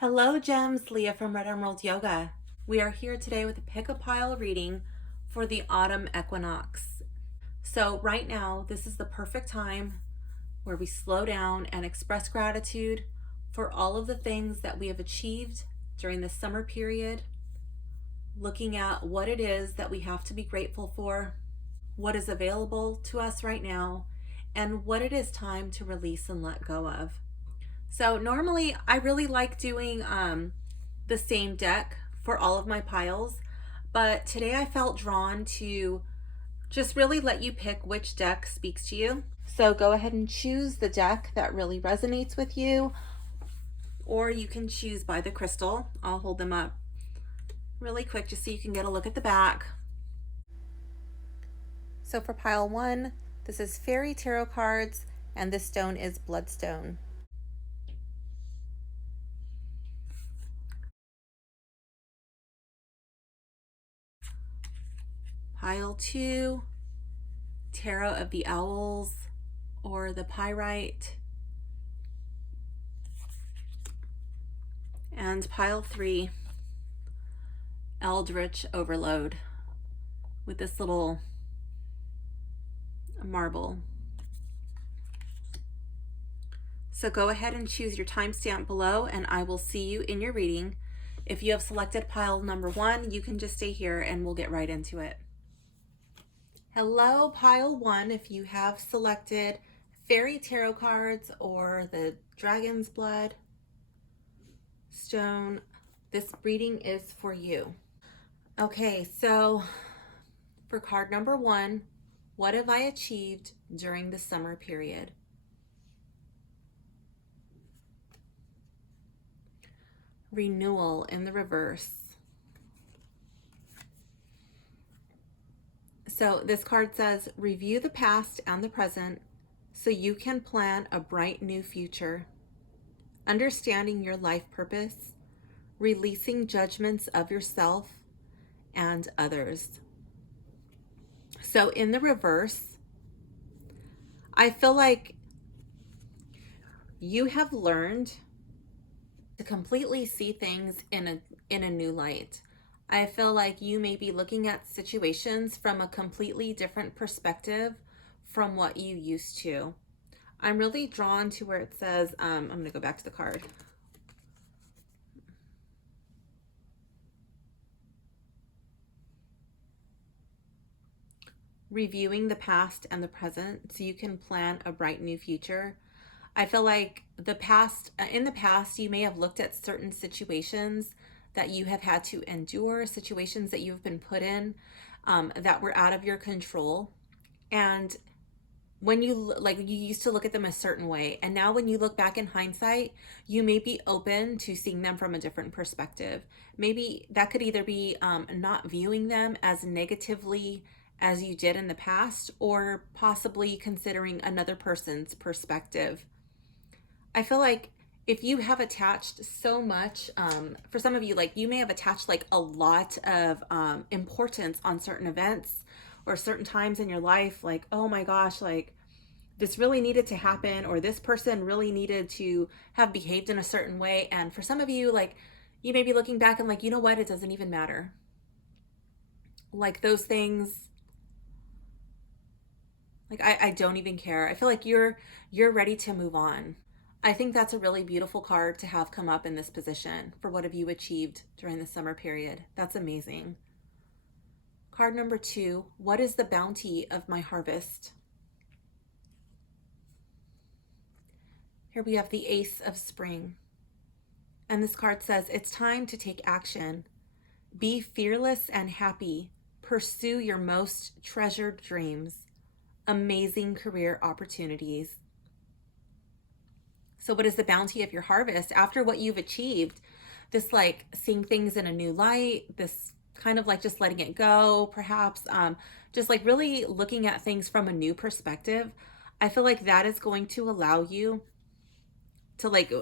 Hello, Gems. Leah from Red Emerald Yoga. We are here today with a pick a pile reading for the Autumn Equinox. So right now, this is the perfect time where we slow down and express gratitude for all of the things that we have achieved during the summer period, looking at what it is that we have to be grateful for, what is available to us right now, and what it is time to release and let go of. So normally I really like doing the same deck for all of my piles, but today I felt drawn to just really let you pick which deck speaks to you. So go ahead and choose the deck that really resonates with you, or you can choose by the crystal. I'll hold them up really quick just so you can get a look at the back. So for pile 1, this is Fairy Tarot cards, and this stone is Bloodstone. Pile 2, Tarot of the Owls or the Pyrite. And pile 3, Eldritch Overload with this little marble. So go ahead and choose your timestamp below and I will see you in your reading. If you have selected pile number 1, you can just stay here and we'll get right into it. Hello, pile 1. If you have selected Fairy Tarot cards or the Dragon's Blood stone, this reading is for you. Okay, so for card number 1, what have I achieved during the summer period? Renewal in the reverse. So this card says, review the past and the present so you can plan a bright new future. Understanding your life purpose, releasing judgments of yourself and others. So in the reverse, I feel like you have learned to completely see things in a new light. I feel like you may be looking at situations from a completely different perspective from what you used to. I'm really drawn to where it says, I'm going to go back to the card. Reviewing the past and the present so you can plan a bright new future. I feel like in the past, you may have looked at certain situations that you have had to endure, situations that you've been put in that were out of your control. And when you used to look at them a certain way, and now when you look back in hindsight, you may be open to seeing them from a different perspective. Maybe that could either be not viewing them as negatively as you did in the past, or possibly considering another person's perspective. I feel like if you have attached so much, for some of you, like you may have attached like a lot of importance on certain events or certain times in your life, like, oh my gosh, like this really needed to happen, or this person really needed to have behaved in a certain way. And for some of you, like you may be looking back and like, you know what, it doesn't even matter. Like those things, like I don't even care. I feel like you're ready to move on. I think that's a really beautiful card to have come up in this position for what have you achieved during the summer period. That's amazing. Card number 2, what is the bounty of my harvest? Here we have the Ace of Spring. And this card says, it's time to take action. Be fearless and happy. Pursue your most treasured dreams. Amazing career opportunities. So what is the bounty of your harvest? After what you've achieved, this like seeing things in a new light, this kind of like just letting it go, perhaps just like really looking at things from a new perspective. I feel like that is going to allow you to like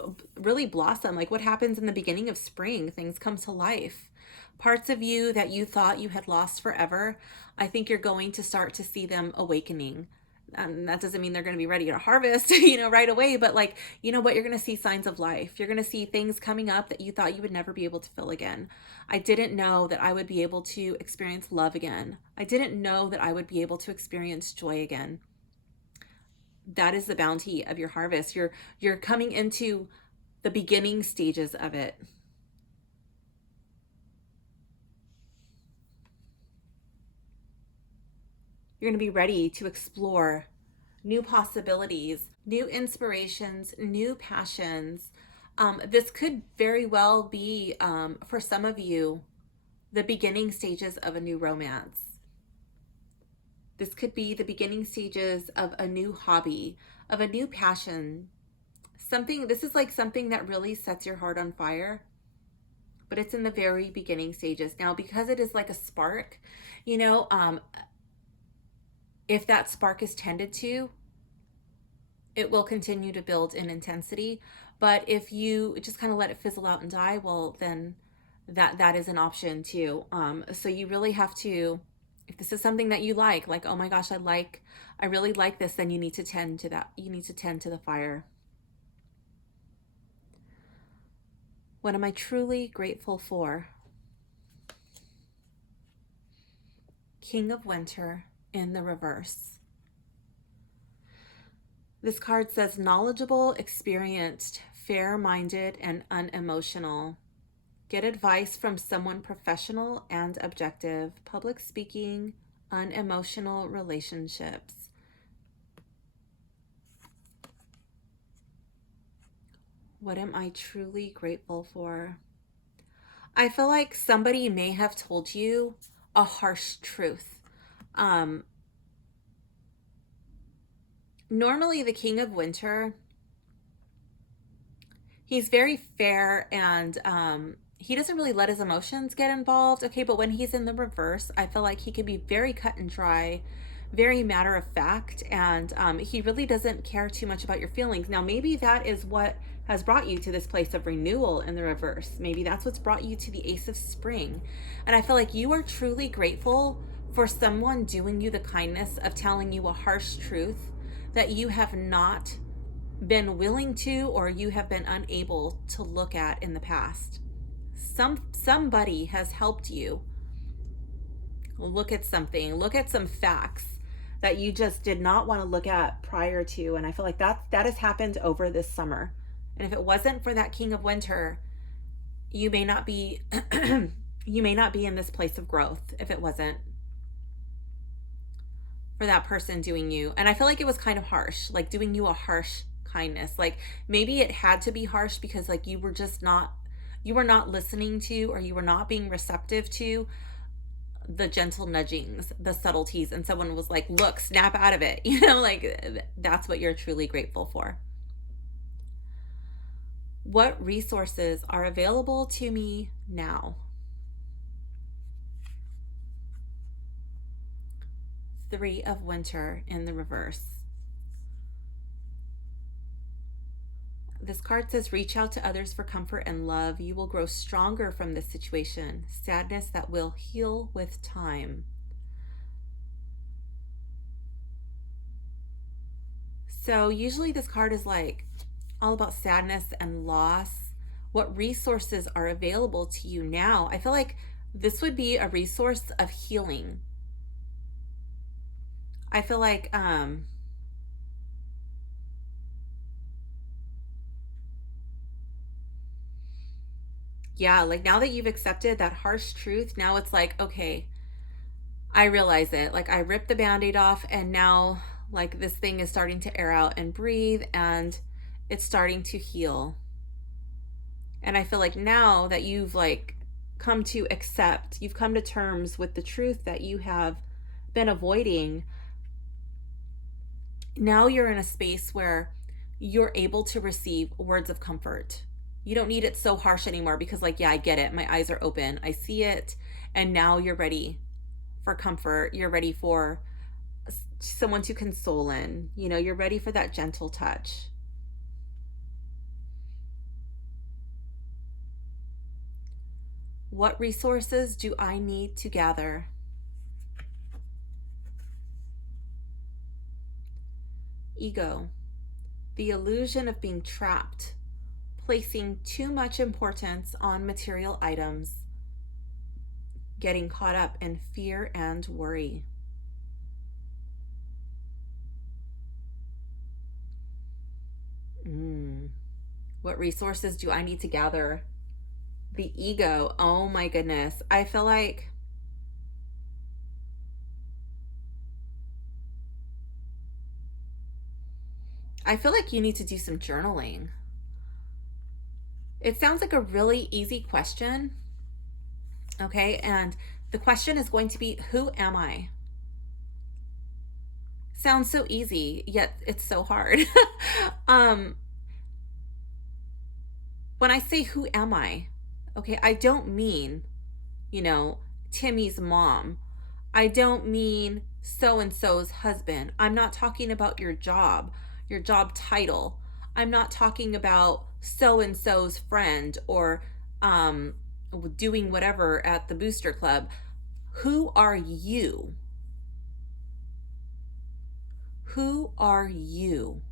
really blossom. Like what happens in the beginning of spring, things come to life. Parts of you that you thought you had lost forever, I think you're going to start to see them awakening. that doesn't mean they're going to be ready to harvest, you know, right away, but like, you know what, you're going to see signs of life. You're going to see things coming up that you thought you would never be able to feel again. I didn't know that I would be able to experience love again. I didn't know that I would be able to experience joy again. That is the bounty of your harvest. You're coming into the beginning stages of it. You're going to be ready to explore new possibilities, new inspirations, new passions. This could very well be, for some of you, the beginning stages of a new romance. This could be the beginning stages of a new hobby, of a new passion. This is like something that really sets your heart on fire, but it's in the very beginning stages. Now, because it is like a spark, you know, if that spark is tended to, it will continue to build in intensity. But if you just kind of let it fizzle out and die, well, then that is an option too. So you really have to, if this is something that you like, oh my gosh, I really like this, then you need to tend to that. You need to tend to the fire. What am I truly grateful for? King of Winter in the reverse. This card says knowledgeable, experienced, fair-minded, and unemotional. Get advice from someone professional and objective. Public speaking, unemotional relationships. What am I truly grateful for? I feel like somebody may have told you a harsh truth. Normally the King of Winter, he's very fair and he doesn't really let his emotions get involved. Okay, but when he's in the reverse, I feel like he can be very cut and dry, very matter of fact, and he really doesn't care too much about your feelings. Now, maybe that is what has brought you to this place of renewal in the reverse. Maybe that's what's brought you to the Ace of Spring. And I feel like you are truly grateful for someone doing you the kindness of telling you a harsh truth that you have not been willing to, or you have been unable to look at in the past. Somebody has helped you look at something, look at some facts that you just did not want to look at prior to. And I feel like that has happened over this summer. And if it wasn't for that King of Winter, you may not be you may not be in this place of growth if it wasn't for that person doing you. And I feel like it was kind of harsh, like doing you a harsh kindness. Like maybe it had to be harsh because like you were not listening to, or you were not being receptive to the gentle nudgings, the subtleties, and someone was like, look, snap out of it. You know, like that's what you're truly grateful for. What resources are available to me now? Three of Winter in the reverse. This card says, reach out to others for comfort and love. You will grow stronger from this situation. Sadness that will heal with time. So usually this card is like all about sadness and loss. What resources are available to you now? I feel like this would be a resource of healing. I feel like yeah, like now that you've accepted that harsh truth, now it's like, okay, I realize it. Like I ripped the Band-Aid off, and now like this thing is starting to air out and breathe, and it's starting to heal. And I feel like now that you've like come to accept, you've come to terms with the truth that you have been avoiding, now you're in a space where you're able to receive words of comfort. You don't need it so harsh anymore because like, yeah, I get it. My eyes are open. I see it. And now you're ready for comfort. You're ready for someone to console in. You know, you're ready for that gentle touch. What resources do I need to gather? ego, the illusion of being trapped, placing too much importance on material items, getting caught up in fear and worry. What resources do I need to gather? The ego. Oh my goodness. I feel like you need to do some journaling. It sounds like a really easy question. Okay, and the question is going to be, who am I? Sounds so easy, yet it's so hard. When I say who am I, okay, I don't mean, Timmy's mom. I don't mean so and so's husband. I'm not talking about your job title. I'm not talking about so and so's friend or doing whatever at the booster club. Who are you? Who are you?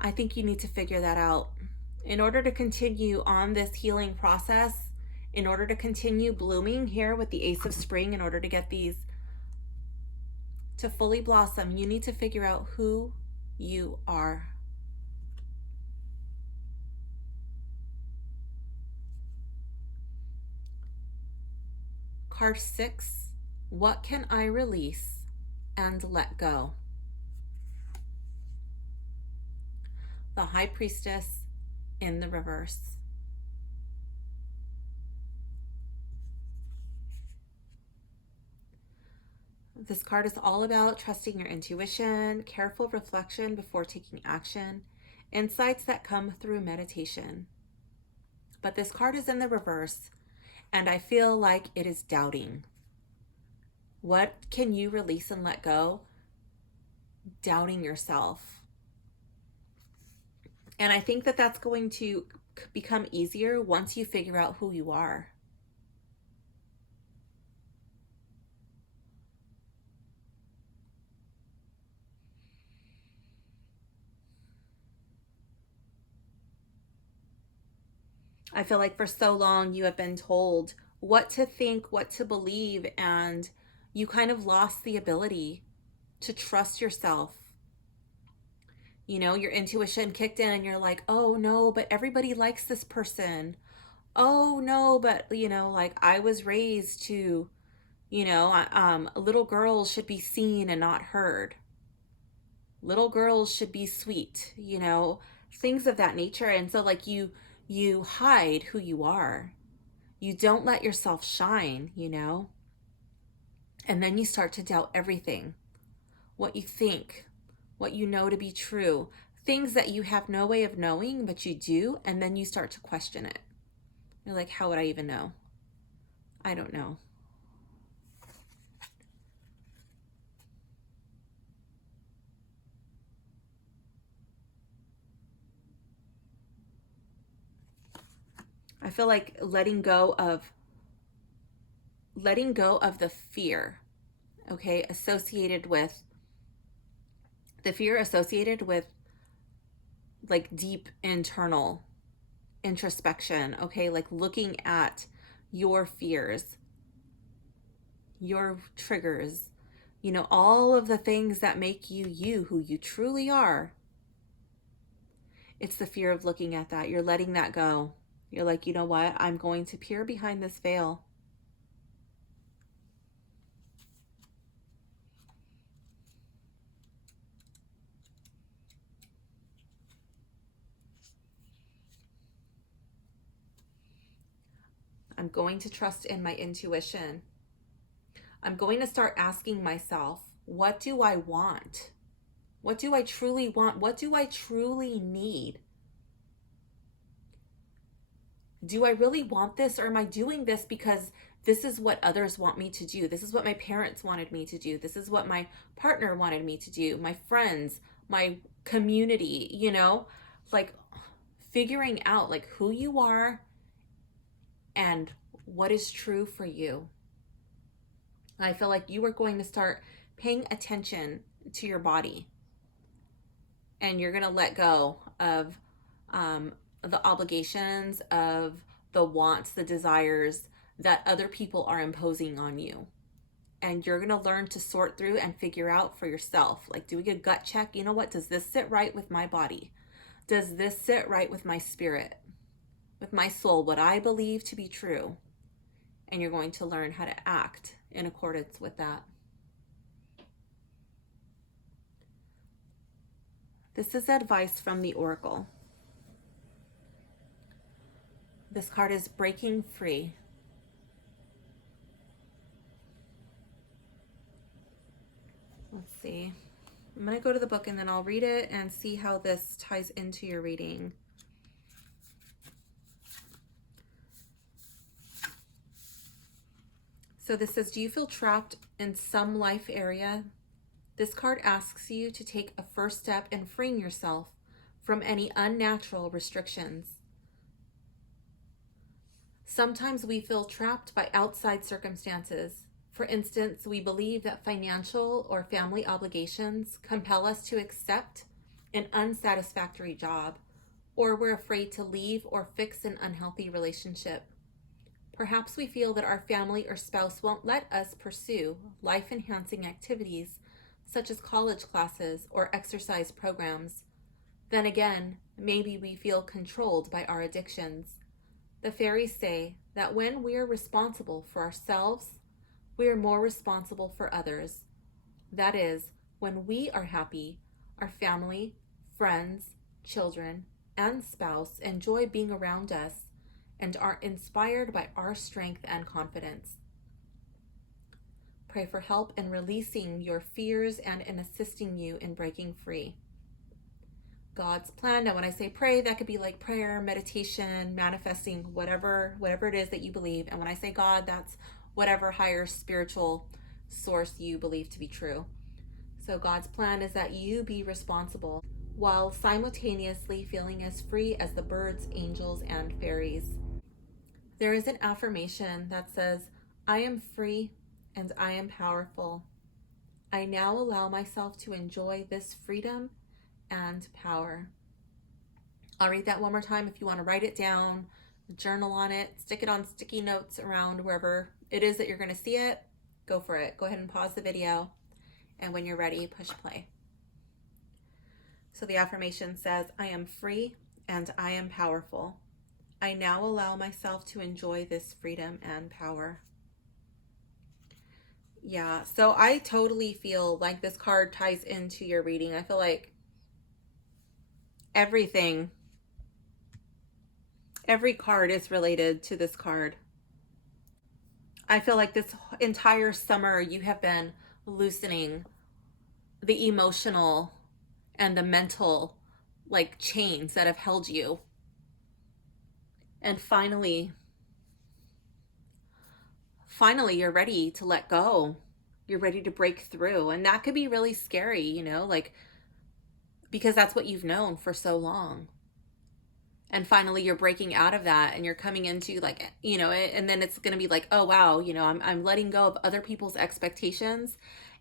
I think you need to figure that out. In order to continue on this healing process, in order to continue blooming here with the Ace of Spring, in order to get these to fully blossom, you need to figure out who you are. Card 6, what can I release and let go? The High Priestess in the reverse. This card is all about trusting your intuition, careful reflection before taking action, insights that come through meditation. But this card is in the reverse, and I feel like it is doubting. What can you release and let go? Doubting yourself. And I think that that's going to become easier once you figure out who you are. I feel like for so long you have been told what to think, what to believe, and you kind of lost the ability to trust yourself. Your intuition kicked in and you're like, oh no, but everybody likes this person. Oh no, but like I was raised to, little girls should be seen and not heard. Little girls should be sweet, things of that nature. And so like you hide who you are. You don't let yourself shine, and then you start to doubt everything. What you think, what you know to be true, things that you have no way of knowing, but you do, and then you start to question it. You're like, how would I even know? I don't know. I feel like letting go of the fear, okay, associated with like deep internal introspection, okay, like looking at your fears, your triggers, all of the things that make you who you truly are. It's the fear of looking at that. You're letting that go. You're like, you know what? I'm going to peer behind this veil. I'm going to trust in my intuition. I'm going to start asking myself, what do I want? What do I truly want? What do I truly need? Do I really want this, or am I doing this because this is what others want me to do? This is what my parents wanted me to do. This is what my partner wanted me to do. My friends, my community, you know, like figuring out like who you are and what is true for you. I feel like you are going to start paying attention to your body, and you're going to let go of the obligations, of the wants, the desires that other people are imposing on you. And you're going to learn to sort through and figure out for yourself, like doing a gut check. You know what? Does this sit right with my body? Does this sit right with my spirit, with my soul, what I believe to be true? And you're going to learn how to act in accordance with that. This is advice from the Oracle. This card is breaking free. Let's see. I'm going to go to the book and then I'll read it and see how this ties into your reading. So this says, do you feel trapped in some life area? This card asks you to take a first step in freeing yourself from any unnatural restrictions. Sometimes we feel trapped by outside circumstances. For instance, we believe that financial or family obligations compel us to accept an unsatisfactory job, or we're afraid to leave or fix an unhealthy relationship. Perhaps we feel that our family or spouse won't let us pursue life-enhancing activities such as college classes or exercise programs. Then again, maybe we feel controlled by our addictions. The fairies say that when we are responsible for ourselves, we are more responsible for others. That is, when we are happy, our family, friends, children, and spouse enjoy being around us and are inspired by our strength and confidence. Pray for help in releasing your fears and in assisting you in breaking free. God's plan. Now, when I say pray, that could be like prayer, meditation, manifesting, whatever it is that you believe. And when I say God, that's whatever higher spiritual source you believe to be true. So God's plan is that you be responsible while simultaneously feeling as free as the birds, angels, and fairies. There is an affirmation that says, I am free and I am powerful. I now allow myself to enjoy this freedom and power. I'll read that one more time. If you want to write it down, journal on it, stick it on sticky notes around wherever it is that you're going to see it, go for it. Go ahead and pause the video, and when you're ready, push play. So the affirmation says, I am free and I am powerful. I now allow myself to enjoy this freedom and power. Yeah, so I totally feel like this card ties into your reading. I feel like every card is related to this card. I feel like this entire summer you have been loosening the emotional and the mental like chains that have held you. And finally you're ready to let go. You're ready to break through. And that could be really scary, you know, like, because that's what you've known for so long. And finally you're breaking out of that and you're coming into like, you know, and then it's going to be like, oh wow, you know, I'm letting go of other people's expectations.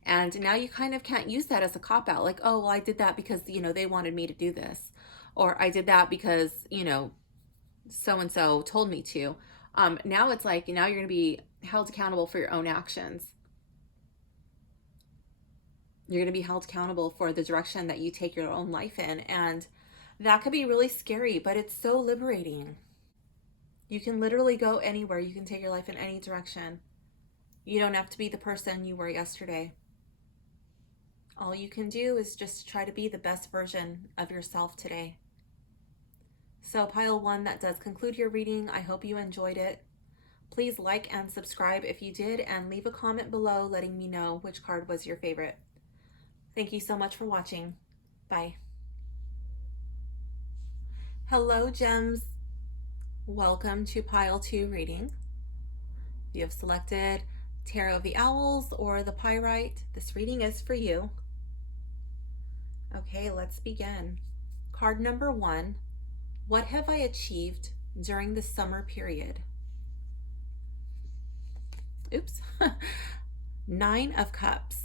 And now you kind of can't use that as a cop out. Like, oh, well, I did that because, you know, they wanted me to do this. Or I did that because, you know, so-and-so told me to. Now it's like, now you're going to be held accountable for your own actions. You're going to be held accountable for the direction that you take your own life in. And that could be really scary, but it's so liberating. You can literally go anywhere. You can take your life in any direction. You don't have to be the person you were yesterday. All you can do is just try to be the best version of yourself today. So pile 1, that does conclude your reading. I hope you enjoyed it. Please like and subscribe if you did, and leave a comment below letting me know which card was your favorite. Thank you so much for watching. Bye. Hello, gems. Welcome to pile 2 reading. If you have selected Tarot of the Owls or the Pyrite, this reading is for you. Okay, let's begin. Card number 1. What have I achieved during the summer period? Oops. 9 of Cups.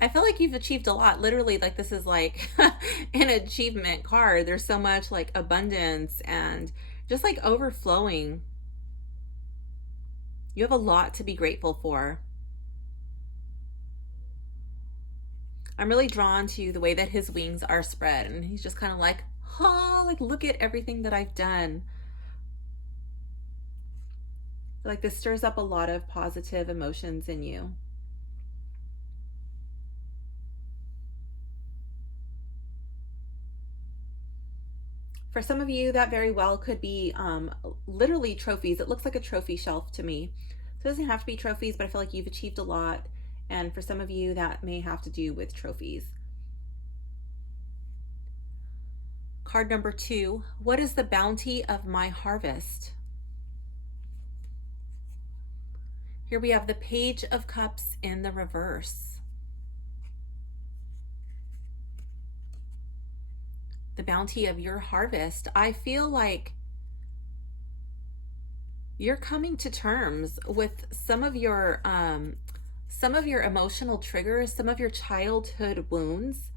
I feel like you've achieved a lot. Literally, like this is like an achievement card. There's so much like abundance and just like overflowing. You have a lot to be grateful for. I'm really drawn to the way that his wings are spread, and he's just kind of like, oh, like look at everything that I've done. Like this stirs up a lot of positive emotions in you. For some of you, that very well could be literally trophies. It looks like a trophy shelf to me. So it doesn't have to be trophies, but I feel like you've achieved a lot. And for some of you, that may have to do with trophies. Card number 2. What is the bounty of my harvest? Here we have the Page of Cups in the reverse. The bounty of your harvest. I feel like you're coming to terms with some of your emotional triggers, some of your childhood wounds,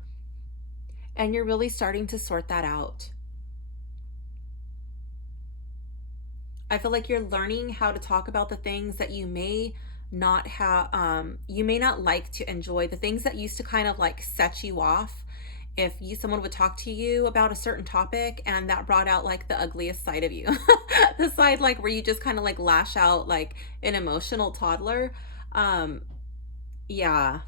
and you're really starting to sort that out. I feel like you're learning how to talk about the things that you may not have, you may not like to enjoy, the things that used to kind of like set you off. If someone would talk to you about a certain topic and that brought out like the ugliest side of you, the side like where you just kind of like lash out like an emotional toddler. Yeah.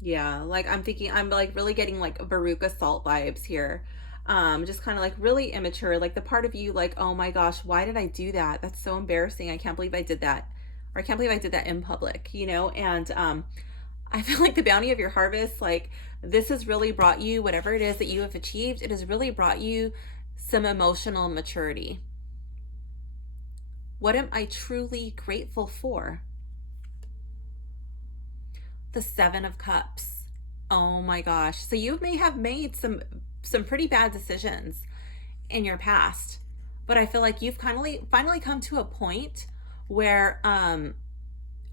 Yeah, like I'm thinking, I'm like really getting like Veruca Salt vibes here. Just kind of like really immature, like the part of you like, oh my gosh, why did I do that? That's so embarrassing. I can't believe I did that. Or I can't believe I did that in public, you know? And I feel like the bounty of your harvest, like this has really brought you whatever it is that you have achieved, it has really brought you some emotional maturity. What am I truly grateful for? The 7 of Cups. Oh my gosh. So you may have made some pretty bad decisions in your past, but I feel like you've finally come to a point where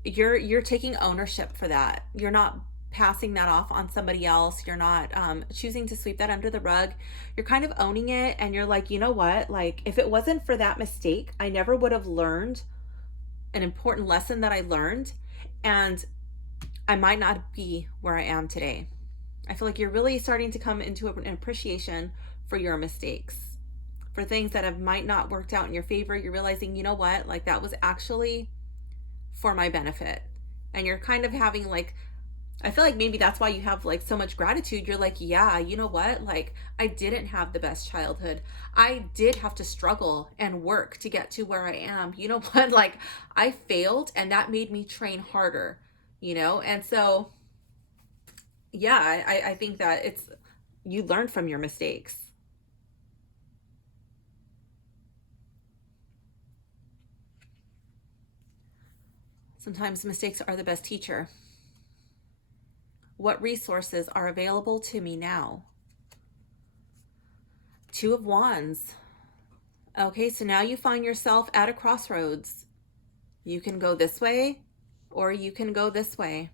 you're taking ownership for that. You're not passing that off on somebody else. You're not choosing to sweep that under the rug. You're kind of owning it, and you're like, you know what? Like if it wasn't for that mistake, I never would have learned an important lesson that I learned, and I might not be where I am today. I feel like you're really starting to come into an appreciation for your mistakes, for things that have might not worked out in your favor. You're realizing, you know what, like that was actually for my benefit. And you're kind of having like, I feel like maybe that's why you have like so much gratitude. You're like, yeah, you know what? Like I didn't have the best childhood. I did have to struggle and work to get to where I am. You know what? Like I failed and that made me train harder, you know? And so yeah, I think that it's, you learn from your mistakes. Sometimes mistakes are the best teacher. What resources are available to me now? 2 of Wands. Okay, so now you find yourself at a crossroads. You can go this way or you can go this way.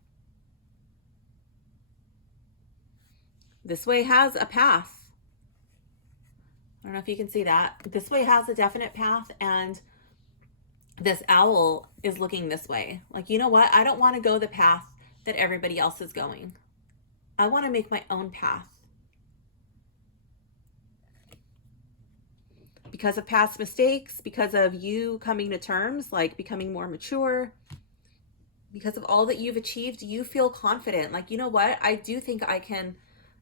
This way has a path. I don't know if you can see that. This way has a definite path, and this owl is looking this way. Like, you know what? I don't want to go the path that everybody else is going. I want to make my own path. Because of past mistakes, because of you coming to terms, like becoming more mature, because of all that you've achieved, you feel confident. Like, you know what? I do think I can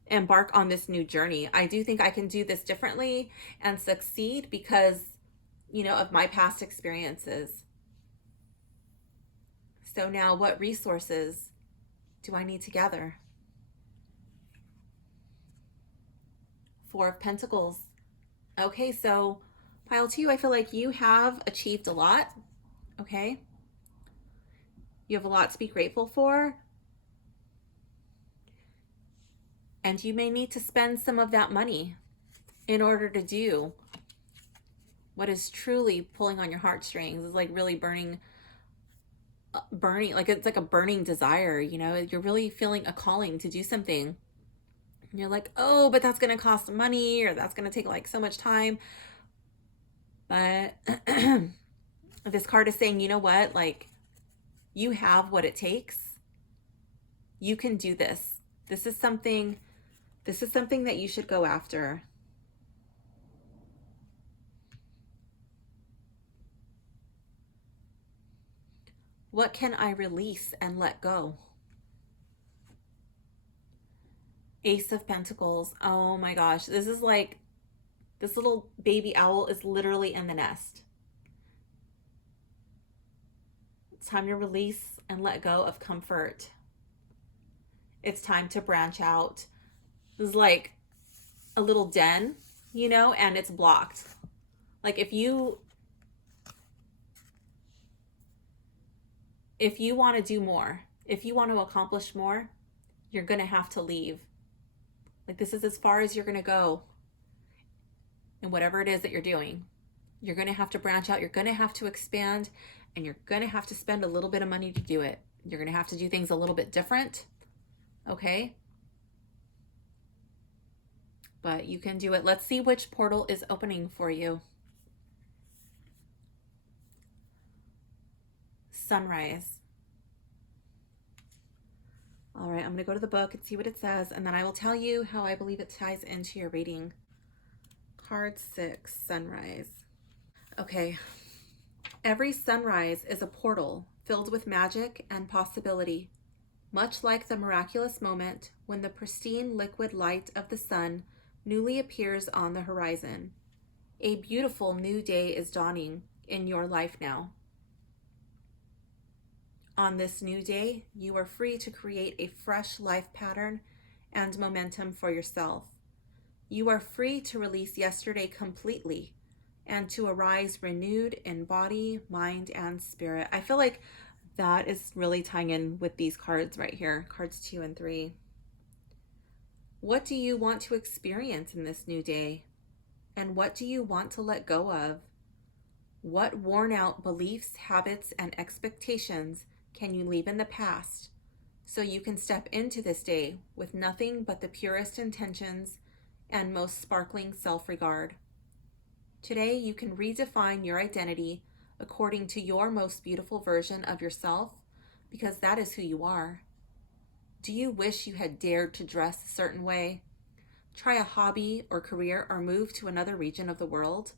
embark on this new journey. I do think I can do this differently and succeed because, you know, of my past experiences. So now what resources do I need to gather? 4 of Pentacles. Okay, so pile 2, I feel like you have achieved a lot. Okay. You have a lot to be grateful for. And you may need to spend some of that money in order to do what is truly pulling on your heartstrings. It's like really burning, like it's like a burning desire, you know? You're really feeling a calling to do something. And you're like, oh, but that's going to cost money, or that's going to take like so much time. But this card is saying, you know what? Like, you have what it takes. You can do this. This is something that you should go after. What can I release and let go? Ace of Pentacles. Oh my gosh. This is like, this little baby owl is literally in the nest. It's time to release and let go of comfort. It's time to branch out. This is like a little den, you know, and it's blocked. Like if you want to do more, if you want to accomplish more, you're going to have to leave. Like this is as far as you're going to go. And whatever it is that you're doing, you're going to have to branch out. You're going to have to expand, and you're going to have to spend a little bit of money to do it. You're going to have to do things a little bit different. Okay? But you can do it. Let's see which portal is opening for you. Sunrise. All right, I'm going to go to the book and see what it says, and then I will tell you how I believe it ties into your reading. Card 6, Sunrise. Okay. Every sunrise is a portal filled with magic and possibility, much like the miraculous moment when the pristine liquid light of the sun newly appears on the horizon. A beautiful new day is dawning in your life now. On this new day, you are free to create a fresh life pattern and momentum for yourself. You are free to release yesterday completely and to arise renewed in body, mind, and spirit. I feel like that is really tying in with these cards right here, cards 2 and 3. What do you want to experience in this new day? And what do you want to let go of? What worn out beliefs, habits, and expectations can you leave in the past so you can step into this day with nothing but the purest intentions and most sparkling self-regard? Today, you can redefine your identity according to your most beautiful version of yourself, because that is who you are. Do you wish you had dared to dress a certain way, try a hobby or career, or move to another region of the world?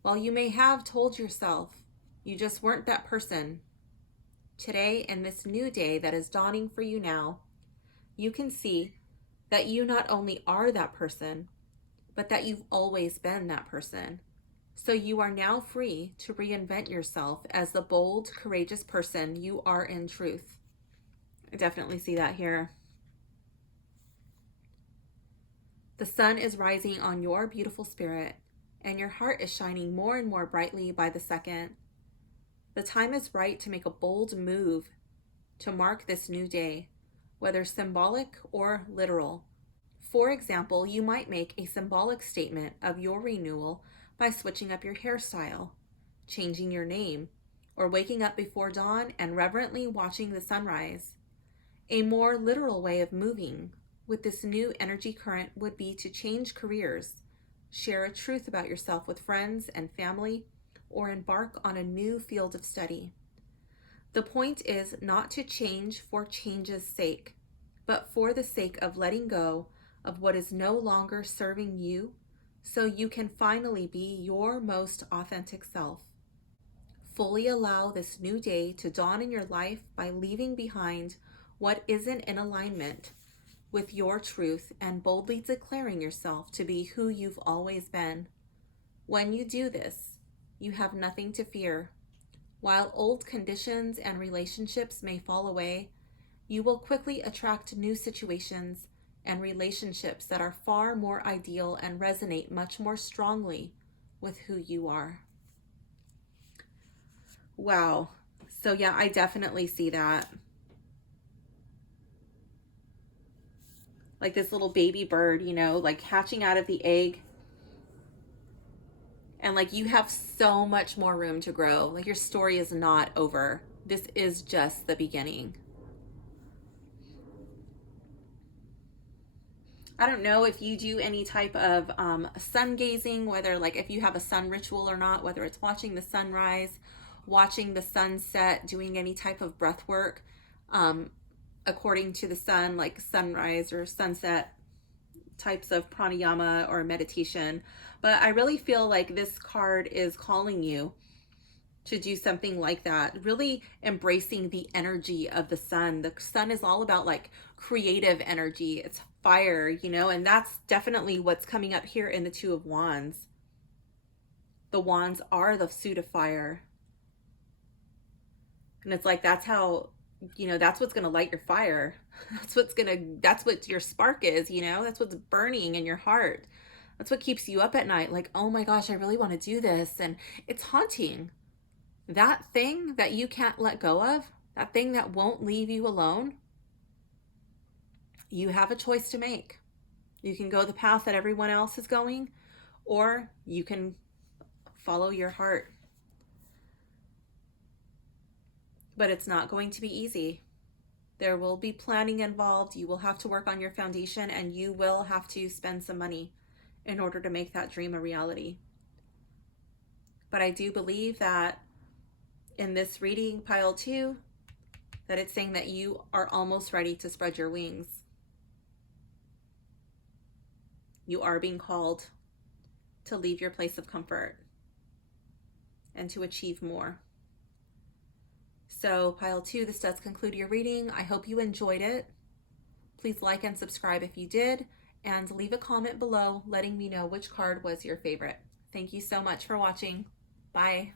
While you may have told yourself you just weren't that person, today, in this new day that is dawning for you now, you can see that you not only are that person, but that you've always been that person. So you are now free to reinvent yourself as the bold, courageous person you are in truth. I definitely see that here. The sun is rising on your beautiful spirit, and your heart is shining more and more brightly by the second. The time is right to make a bold move to mark this new day, whether symbolic or literal. For example, you might make a symbolic statement of your renewal by switching up your hairstyle, changing your name, or waking up before dawn and reverently watching the sunrise. A more literal way of moving with this new energy current would be to change careers, share a truth about yourself with friends and family, or embark on a new field of study. The point is not to change for change's sake, but for the sake of letting go of what is no longer serving you, so you can finally be your most authentic self. Fully allow this new day to dawn in your life by leaving behind what isn't in alignment with your truth and boldly declaring yourself to be who you've always been. When you do this, you have nothing to fear. While old conditions and relationships may fall away, you will quickly attract new situations and relationships that are far more ideal and resonate much more strongly with who you are. Wow. So yeah, I definitely see that. Like this little baby bird, you know, like hatching out of the egg. And like you have so much more room to grow. Like your story is not over. This is just the beginning. I don't know if you do any type of sun gazing, whether like if you have a sun ritual or not, whether it's watching the sunrise, watching the sunset, doing any type of breath work um, according to the sun, like sunrise or sunset types of pranayama or meditation. But I really feel like this card is calling you to do something like that, really embracing the energy of the sun. The sun is all about like creative energy, it's fire, you know, and that's definitely what's coming up here in the Two of Wands. The wands are the suit of fire. And it's like that's how, you know, that's what's going to light your fire. That's what your spark is, you know, that's what's burning in your heart. That's what keeps you up at night. Like, oh my gosh, I really want to do this. And it's haunting. That thing that you can't let go of, that thing that won't leave you alone, you have a choice to make. You can go the path that everyone else is going, or you can follow your heart. But it's not going to be easy. There will be planning involved. You will have to work on your foundation, and you will have to spend some money in order to make that dream a reality. But I do believe that in this reading, pile 2, that it's saying that you are almost ready to spread your wings. You are being called to leave your place of comfort and to achieve more. So pile 2, this does conclude your reading. I hope you enjoyed it. Please like and subscribe if you did, and leave a comment below letting me know which card was your favorite. Thank you so much for watching. Bye.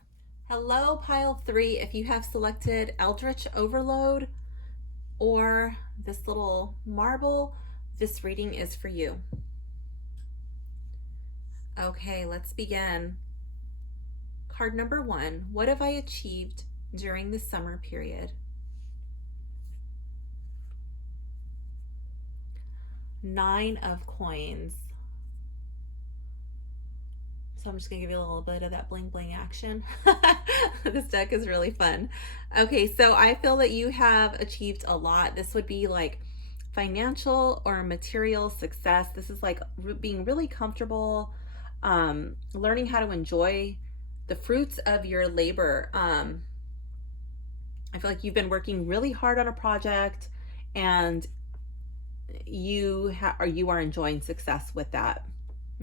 Hello, pile 3. If you have selected Eldritch Overload or this little marble, this reading is for you. Okay, let's begin. Card number 1. What have I achieved during the summer period? 9 of coins. So I'm just gonna give you a little bit of that bling bling action. This deck is really fun. Okay, so I feel that you have achieved a lot. This would be like financial or material success. This is like being really comfortable, learning how to enjoy the fruits of your labor. I feel like you've been working really hard on a project, and you are enjoying success with that.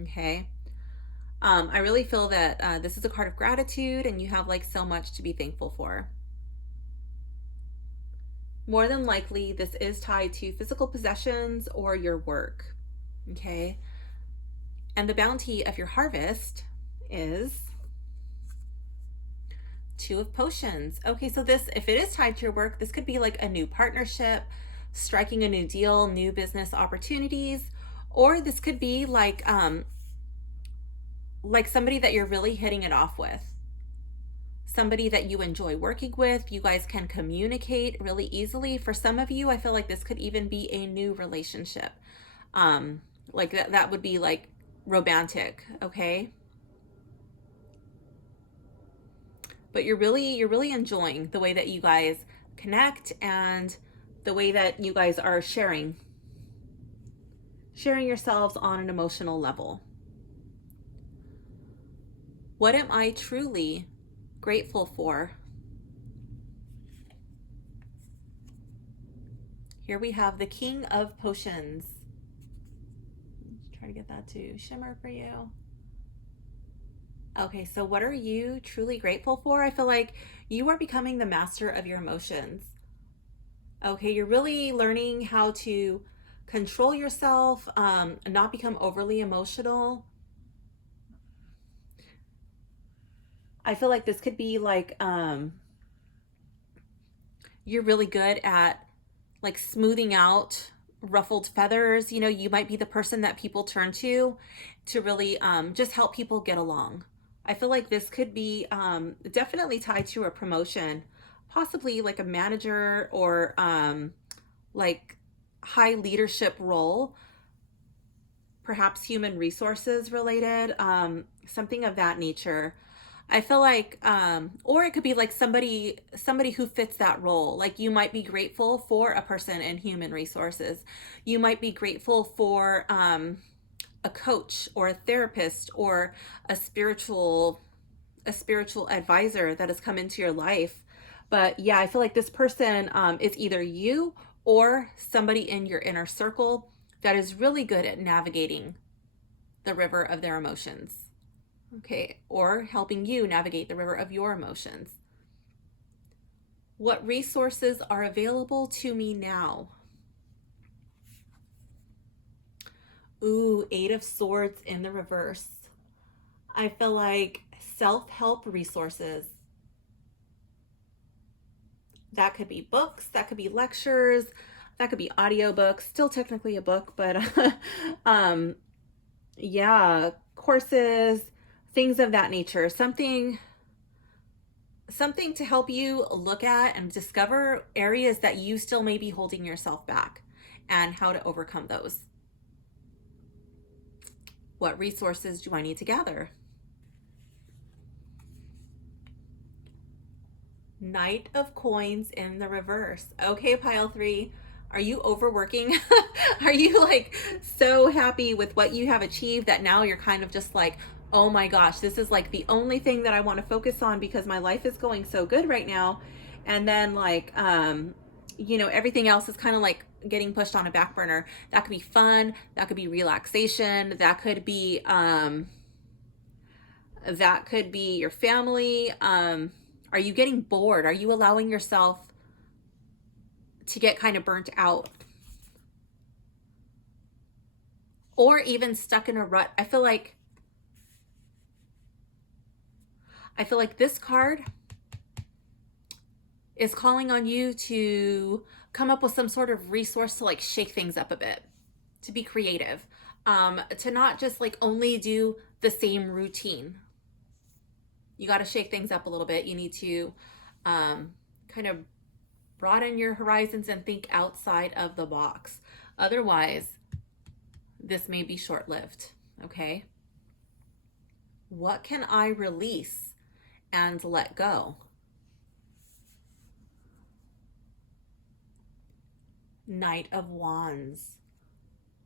Okay. I really feel that this is a card of gratitude, and you have like so much to be thankful for. More than likely, this is tied to physical possessions or your work. Okay. And the bounty of your harvest is 2 of potions. Okay, so this, if it is tied to your work, this could be like a new partnership, striking a new deal, new business opportunities, or this could be like somebody that you're really hitting it off with, somebody that you enjoy working with. You guys can communicate really easily. For some of you, I feel like this could even be a new relationship. Like that would be like romantic, okay? But you're really enjoying the way that you guys connect and the way that you guys are sharing yourselves on an emotional level. What am I truly grateful for? Here we have the King of Potions. Let's try to get that to shimmer for you. Okay, so what are you truly grateful for? I feel like you are becoming the master of your emotions. Okay, you're really learning how to control yourself, not become overly emotional. I feel like this could be like you're really good at like smoothing out ruffled feathers. You know, you might be the person that people turn to really just help people get along. I feel like this could be definitely tied to a promotion. possibly like a manager or like high leadership role, perhaps human resources related, something of that nature. I feel like, or it could be like somebody who fits that role. Like you might be grateful for a person in human resources. You might be grateful for a coach or a therapist or a spiritual a spiritual advisor that has come into your life. But yeah, I feel like this person is either you or somebody in your inner circle that is really good at navigating the river of their emotions. Okay, or helping you navigate the river of your emotions. What resources are available to me now? Ooh, Eight of Swords in the reverse. I feel like self-help resources. That could be books, that could be lectures, that could be audiobooks, still technically a book, but yeah, courses, things of that nature. Something to help you look at and discover areas that you still may be holding yourself back and how to overcome those. What resources do I need to gather? Knight of Coins in the reverse. Okay, pile 3. Are you overworking? Are you like so happy with what you have achieved that now you're kind of just like, oh my gosh, this is like the only thing that I want to focus on because my life is going so good right now. And then like, everything else is kind of like getting pushed on a back burner. That could be fun. That could be relaxation. That could be your family. Are you getting bored? Are you allowing yourself to get kind of burnt out? Or even stuck in a rut? I feel like this card is calling on you to come up with some sort of resource to like shake things up a bit, to be creative, to not just like only do the same routine. You got to shake things up a little bit. You need to kind of broaden your horizons and think outside of the box. Otherwise, this may be short-lived, okay? What can I release and let go? Knight of Wands.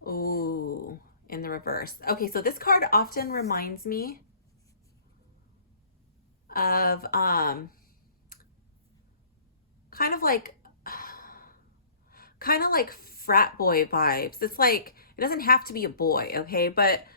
Ooh, in the reverse. Okay, so this card often reminds me of kind of like frat boy vibes. It's like, it doesn't have to be a boy, okay? But it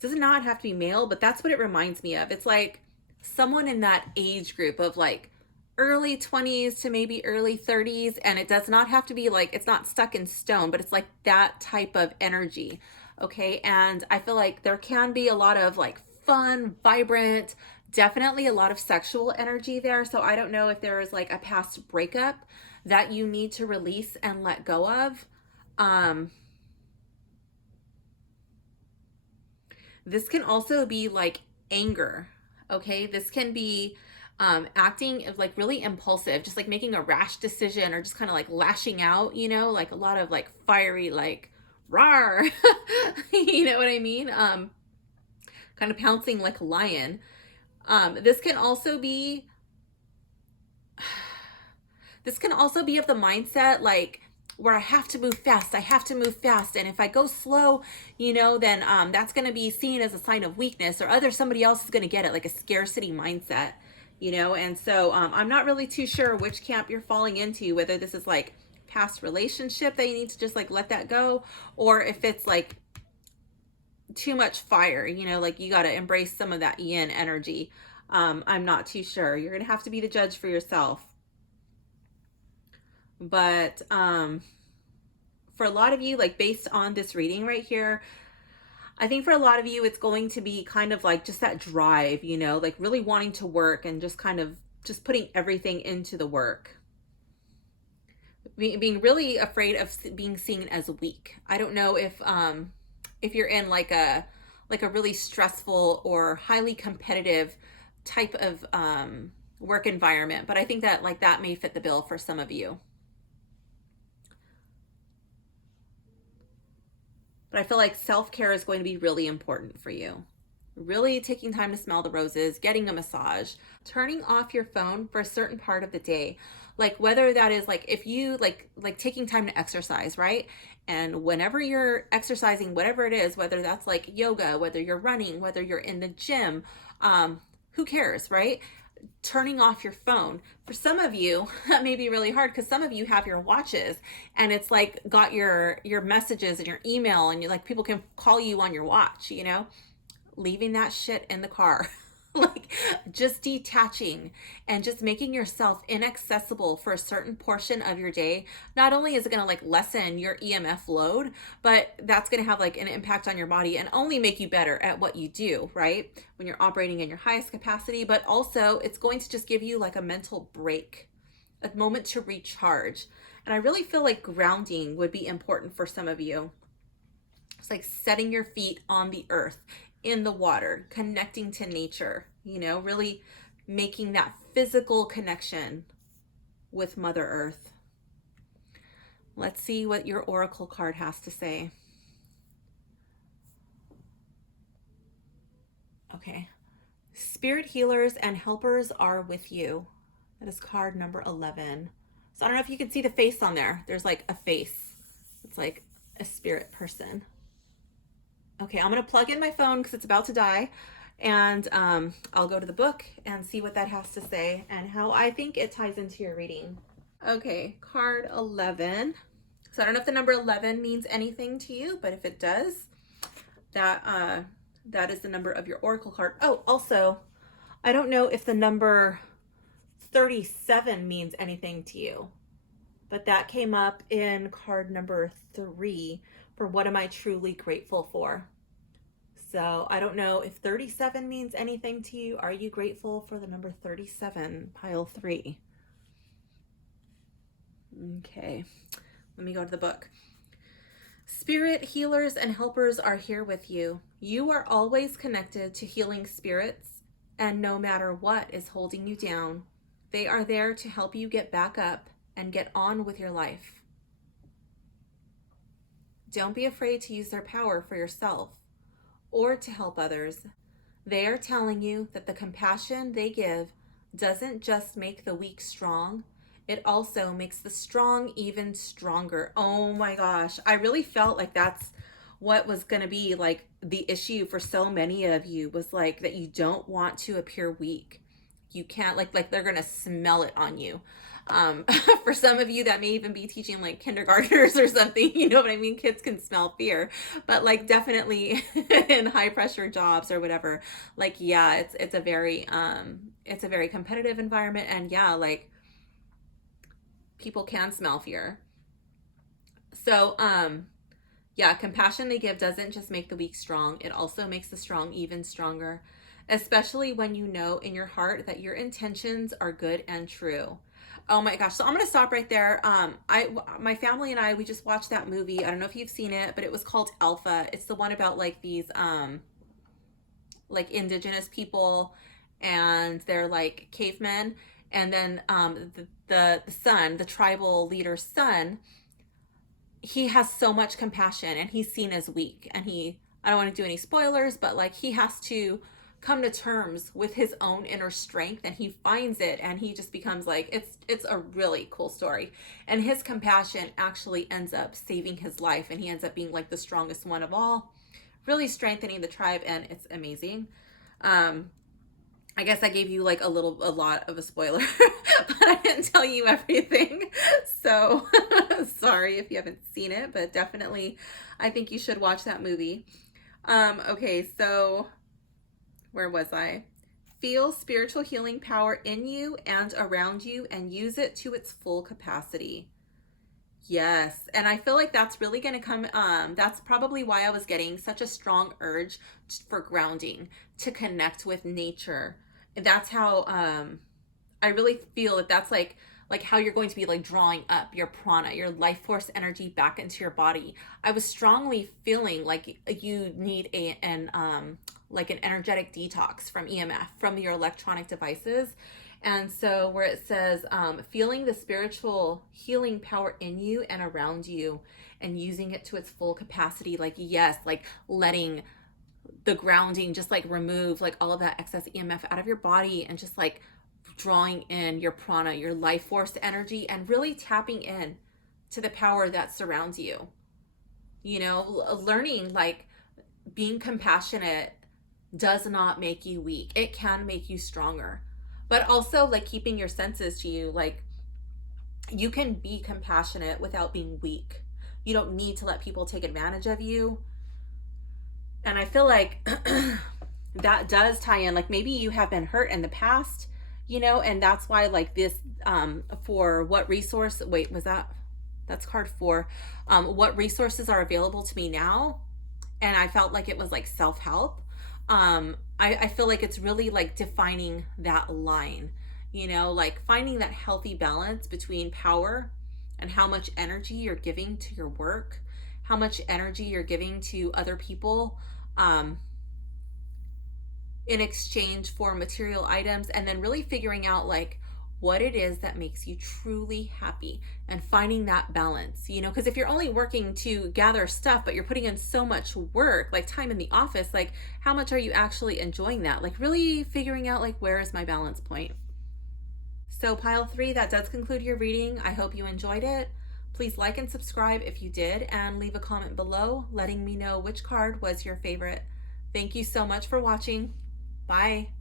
does not have to be male, but that's what it reminds me of. It's like someone in that age group of like early 20s to maybe early 30s. And it does not have to be like, it's not stuck in stone, but it's like that type of energy, okay? And I feel like there can be a lot of like fun, vibrant, definitely a lot of sexual energy there. So I don't know if there is like a past breakup that you need to release and let go of. This can also be like anger, okay? This can be acting like really impulsive, just like making a rash decision or just kind of like lashing out, like a lot of like fiery, like rawr, you know what I mean? Kind of pouncing like a lion. This can also be of the mindset like where I have to move fast. And if I go slow, then that's going to be seen as a sign of weakness, or somebody else is going to get it, like a scarcity mindset, And so I'm not really too sure which camp you're falling into, whether this is like past relationship that you need to just like let that go, or if it's like too much fire, like you got to embrace some of that yin energy. I'm not too sure. You're going to have to be the judge for yourself. But for a lot of you, like based on this reading right here, I think for a lot of you, it's going to be kind of like just that drive, like really wanting to work and just kind of just putting everything into the work. Being really afraid of being seen as weak. I don't know if you're in like a really stressful or highly competitive type of work environment, but I think that like that may fit the bill for some of you. But I feel like self-care is going to be really important for you. Really taking time to smell the roses, getting a massage, turning off your phone for a certain part of the day. Like whether that is like if you like taking time to exercise, right? And whenever you're exercising, whatever it is, whether that's like yoga, whether you're running, whether you're in the gym, who cares, right? Turning off your phone. For some of you, that may be really hard because some of you have your watches and it's like got your messages and your email and you like people can call you on your watch, you know? Leaving that shit in the car. Like just detaching and just making yourself inaccessible for a certain portion of your day. Not only is it going to like lessen your EMF load, but that's going to have like an impact on your body and only make you better at what you do, right? When you're operating in your highest capacity, but also it's going to just give you like a mental break, a moment to recharge. And I really feel like grounding would be important for some of you. It's like setting your feet on the earth, in the water, connecting to nature, you know, really making that physical connection with Mother Earth. Let's see what your oracle card has to say. Okay. Spirit healers and helpers are with you. That is card number 11. So I don't know if you can see the face on there. There's like a face. It's like a spirit person. Okay, I'm going to plug in my phone because it's about to die. And I'll go to the book and see what that has to say and how I think it ties into your reading. Okay, card 11. So I don't know if the number 11 means anything to you, but if it does, that is the number of your oracle card. Oh, also, I don't know if the number 37 means anything to you, but that came up in card number 3 for what am I truly grateful for. So I don't know if 37 means anything to you. Are you grateful for the number 37, pile 3? Okay, let me go to the book. Spirit healers and helpers are here with you. You are always connected to healing spirits, and no matter what is holding you down, they are there to help you get back up and get on with your life. Don't be afraid to use their power for yourself or to help others. They are telling you that the compassion they give doesn't just make the weak strong, it also makes the strong even stronger. Oh my gosh, I really felt like that's what was going to be like the issue for so many of you, was like that you don't want to appear weak. You can't like they're going to smell it on you. For some of you that may even be teaching like kindergartners or something, you know what I mean? Kids can smell fear, but like definitely in high pressure jobs or whatever, like, yeah, it's a very competitive environment. And yeah, like people can smell fear. So, yeah, compassion they give doesn't just make the weak strong. It also makes the strong even stronger, especially when you know in your heart that your intentions are good and true. Oh my gosh. So I'm going to stop right there. My family and I, we just watched that movie. I don't know if you've seen it, but it was called Alpha. It's the one about like these, like indigenous people and they're like cavemen. And then, the son, the tribal leader's son, he has so much compassion and he's seen as weak, and I don't want to do any spoilers, but like he has to come to terms with his own inner strength, and he finds it, and he just becomes like, it's a really cool story, and his compassion actually ends up saving his life, and he ends up being like the strongest one of all, really strengthening the tribe, and it's amazing. I guess I gave you like a lot of a spoiler, but I didn't tell you everything. So sorry if you haven't seen it, but definitely I think you should watch that movie. Okay, so where was I? Feel spiritual healing power in you and around you and use it to its full capacity. Yes, and I feel like that's really going to come, that's probably why I was getting such a strong urge for grounding, to connect with nature. And that's how I really feel that that's like how you're going to be like drawing up your prana, your life force energy back into your body. I was strongly feeling like you need an energetic detox from EMF, from your electronic devices. And so where it says feeling the spiritual healing power in you and around you and using it to its full capacity, like yes, like letting the grounding just like remove like all of that excess EMF out of your body and just like drawing in your prana, your life force energy, and really tapping in to the power that surrounds you. You know, learning like being compassionate does not make you weak. It can make you stronger. But also like keeping your senses to you, like you can be compassionate without being weak. You don't need to let people take advantage of you. And I feel like that does tie in, like maybe you have been hurt in the past, you know, and that's why like this for what resource, wait, was that's card 4, what resources are available to me now. And I felt like it was like self-help. I feel like it's really like defining that line, you know, like finding that healthy balance between power and how much energy you're giving to your work, how much energy you're giving to other people in exchange for material items, and then really figuring out like what it is that makes you truly happy and finding that balance, you know, because if you're only working to gather stuff but you're putting in so much work, like time in the office, like how much are you actually enjoying that? Like really figuring out like where is my balance point. So pile 3, that does conclude your reading. I hope you enjoyed it. Please like and subscribe if you did, and leave a comment below letting me know which card was your favorite. Thank you so much for watching. Bye.